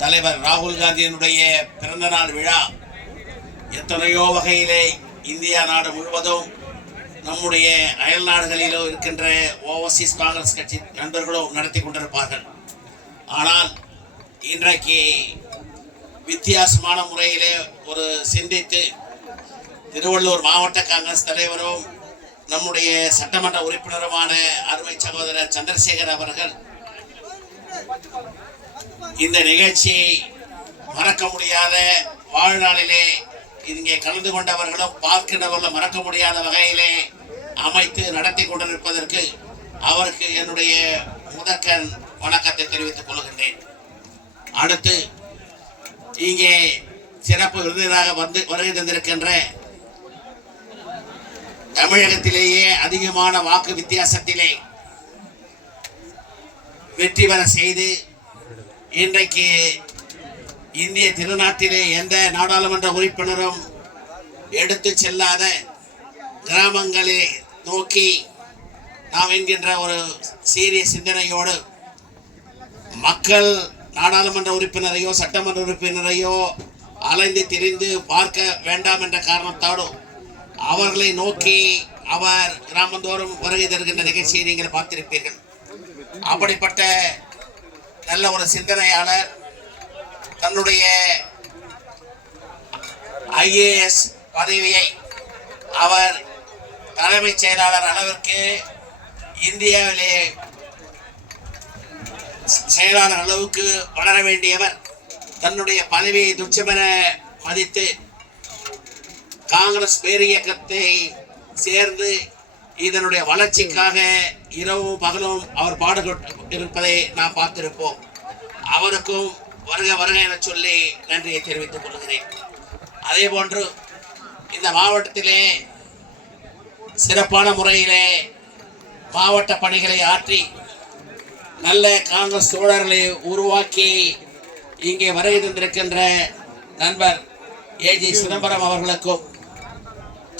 தலைவர் ராகுல் காந்தியினுடைய பிறந்த நாள் விழா. எத்தனையோ வகையிலே இந்தியா நாடு முழுவதும் நம்முடைய அயல் நாடுகளிலோ இருக்கின்ற ஓவர்சீஸ் காங்கிரஸ் கட்சி நண்பர்களும் நடத்தி கொண்டிருப்பார்கள். ஆனால் இன்றைக்கு வித்தியாசமான முறையிலே ஒரு சிந்தித்து திருவள்ளூர் மாவட்ட காங்கிரஸ் தலைவரும் நம்முடைய சட்டமன்ற உறுப்பினருமான அருமை சகோதரர் சந்திரசேகர் அவர்கள் இந்த நிகழ்ச்சி மறக்க முடியாத வாழ்நாளிலே இங்கே கலந்து கொண்டவர்களும் பார்க்கின்றவர்களும் மறக்க முடியாத வகையிலே அமைத்து நடத்தி கொண்டிருப்பதற்கு அவருக்கு என்னுடைய முதற்கண் வணக்கத்தை தெரிவித்துக் கொள்கின்றேன். அடுத்து இங்கே சிறப்பு விருந்தினராக வந்து வருகை தந்திருக்கின்ற தமிழகத்திலேயே அதிகமான வாக்கு வித்தியாசத்திலே வெற்றி பெற செய்து இன்றைக்கு இந்திய திருநாட்டிலே எந்த நாடாளுமன்ற உறுப்பினரும் எடுத்து செல்லாத கிராமங்களை நோக்கி நாம் என்கின்ற ஒரு சீரிய சிந்தனையோடு மக்கள் நாடாளுமன்ற உறுப்பினரையோ சட்டமன்ற உறுப்பினரையோ அலைந்து திரிந்து பார்க்க வேண்டாம் என்ற காரணத்தோடு அவர்களை நோக்கி அவர் கிராமந்தோறும் வருகை தருகின்ற நிகழ்ச்சியை நீங்கள் பார்த்திருப்பீர்கள். அப்படிப்பட்ட நல்ல ஒரு சிந்தனையாளர். தன்னுடைய ஐஏஎஸ் பதவியை அவர் தலைமைச் செயலாளர் அளவிற்கு இந்தியாவிலே செயலாளர் அளவுக்கு வளர வேண்டியவர். தன்னுடைய பதவியை துச்சமென மதித்து காங்கிரஸ் பேரியக்கத்தை சேர்ந்து இதனுடைய வளர்ச்சிக்காக இரவும் பகலும் அவர் பாடுபட்டு இருப்பதை நாம் பார்த்திருப்போம். அவருக்கும் வருக வருக என சொல்லி நன்றியை தெரிவித்துக் கொள்கிறேன். அதே போன்று இந்த மாவட்டத்திலே சிறப்பான முறையிலே மாவட்ட பணிகளை ஆற்றி நல்ல காங்கிரஸ் தோழர்களை உருவாக்கி இங்கே வருகை தந்திருக்கின்ற நண்பர் ஏஜி சிதம்பரம் அவர்களுக்கும்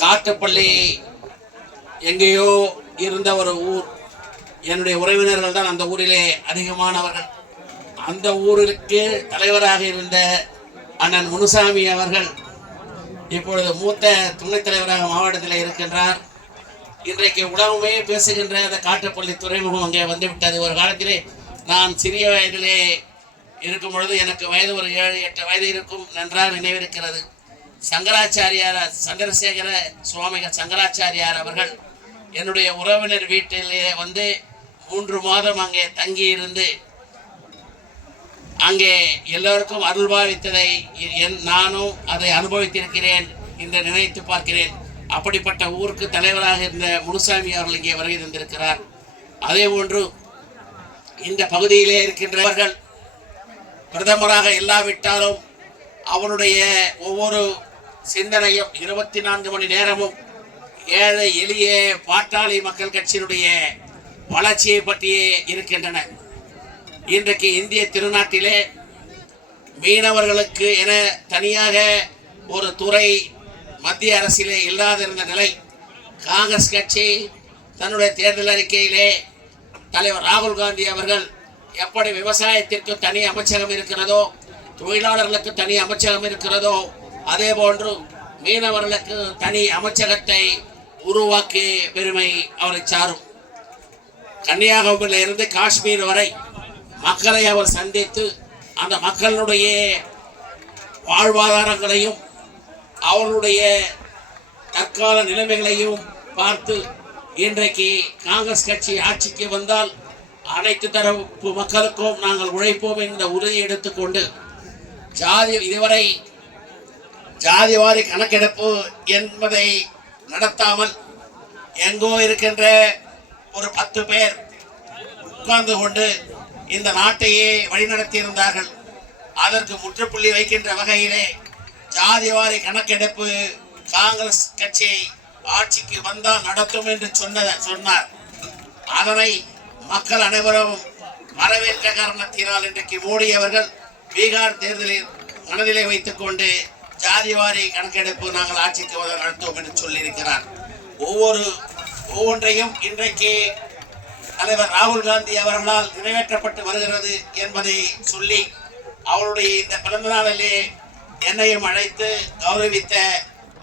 காட்டுப்பள்ளி எங்கேயோ இருந்த ஒரு ஊர் என்னுடைய உறவினர்கள் தான் அந்த ஊரிலே அதிகமானவர்கள். அந்த ஊருக்கு தலைவராக இருந்த அண்ணன் முனுசாமி அவர்கள் இப்பொழுது மூத்த துணைத் தலைவராக மாவட்டத்தில் இருக்கின்றார். இன்றைக்கு உலகமே பேசுகின்ற அந்த காட்டுப்பள்ளி துறைமுகம் அங்கே வந்துவிட்டது. ஒரு காலத்திலே நான் சிறிய வயதிலே இருக்கும் பொழுது எனக்கு வயது ஒரு ஏழு எட்டு வயது இருக்கும் நன்றாக நினைவிருக்கிறது. சங்கராச்சாரியார் சந்திரசேகர சுவாமிகள் சங்கராச்சாரியார் அவர்கள் என்னுடைய உறவினர் வீட்டிலே வந்து மூன்று மாதம் அங்கே தங்கி இருந்து அங்கே எல்லோருக்கும் அருள்பாவித்ததை என் நானும் அதை அனுபவித்திருக்கிறேன் என்று நினைத்து பார்க்கிறேன். அப்படிப்பட்ட ஊருக்கு தலைவராக இருந்த முனுசாமி அவர்கள் இங்கே வருகை தந்திருக்கிறார். அதே போன்று இந்த பகுதியிலே இருக்கின்றவர்கள் பிரதமராக இல்லாவிட்டாலும் அவருடைய ஒவ்வொரு சிந்தனையும் இருபத்தி நான்கு மணி நேரமும் ஏழை எளிய பாட்டாளி மக்கள் கட்சியினுடைய வளர்ச்சியை பற்றியே இருக்கின்றன. இன்றைக்கு இந்திய திருநாட்டிலே மீனவர்களுக்கு என தனியாக ஒரு துறை மத்திய அரசிலே இல்லாதிருந்த நிலை காங்கிரஸ் கட்சி தன்னுடைய தேர்தல் அறிக்கையிலே தலைவர் ராகுல் காந்தி அவர்கள் எப்படி விவசாயத்திற்கு தனி அமைச்சகம் இருக்கிறதோ தொழிலாளர்களுக்கு தனி அமைச்சகம் இருக்கிறதோ அதே போன்று மீனவர்களுக்கு தனி அமைச்சகத்தை உருவாக்கிய பெருமை அவரை சாரும். கன்னியாகுமரியில் இருந்து காஷ்மீர் வரை மக்களை அவர் சந்தித்து அந்த மக்களுடைய வாழ்வாதாரங்களையும் அவர்களுடைய தற்கால நிலைமைகளையும் பார்த்து இன்றைக்கு காங்கிரஸ் கட்சி ஆட்சிக்கு வந்தால் அனைத்து தரப்பு மக்களுக்கும் நாங்கள் உழைப்போம் என்ற உறுதியை எடுத்துக்கொண்டு ஜாதி இதுவரை ஜாதிவாரி கணக்கெடுப்பு என்பதை நடத்தாமல் எங்கோ இருக்கின்ற ஒரு பத்து பேர் உட்கார்ந்து கொண்டு இந்த நாட்டையே வழிநடத்தியிருந்தார்கள். அதற்கு முற்றுப்புள்ளி வைக்கின்ற வகையிலே ஜாதிவாரி கணக்கெடுப்பு காங்கிரஸ் கட்சியை ஆட்சிக்கு வந்தால் நடத்தும் என்று சொன்ன சொன்னார். அதனை மக்கள் அனைவரும் வரவேற்ற காரணத்தினால் இன்றைக்கு மோடி அவர்கள் பீகார் தேர்தலில் மனதிலே வைத்துக்கொண்டு ஜாதிவாரி கணக்கெடுப்பு நாங்கள் ஆட்சிக்கு நடத்துவோம் என்று சொல்லியிருக்கிறார். ஒவ்வொரு ஒவ்வொன்றையும் இன்றைக்கு தலைவர் ராகுல் காந்தி அவர்களால் நிறைவேற்றப்பட்டு வருகிறது என்பதை சொல்லி அவருடைய இந்த பிறந்த நாளிலே என்னையும் அழைத்து கௌரவித்த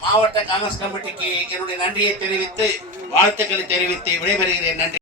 மாவட்ட காங்கிரஸ் கமிட்டிக்கு என்னுடைய நன்றியை தெரிவித்து வாழ்த்துக்களை தெரிவித்து விடைபெறுகிறேன். நன்றி.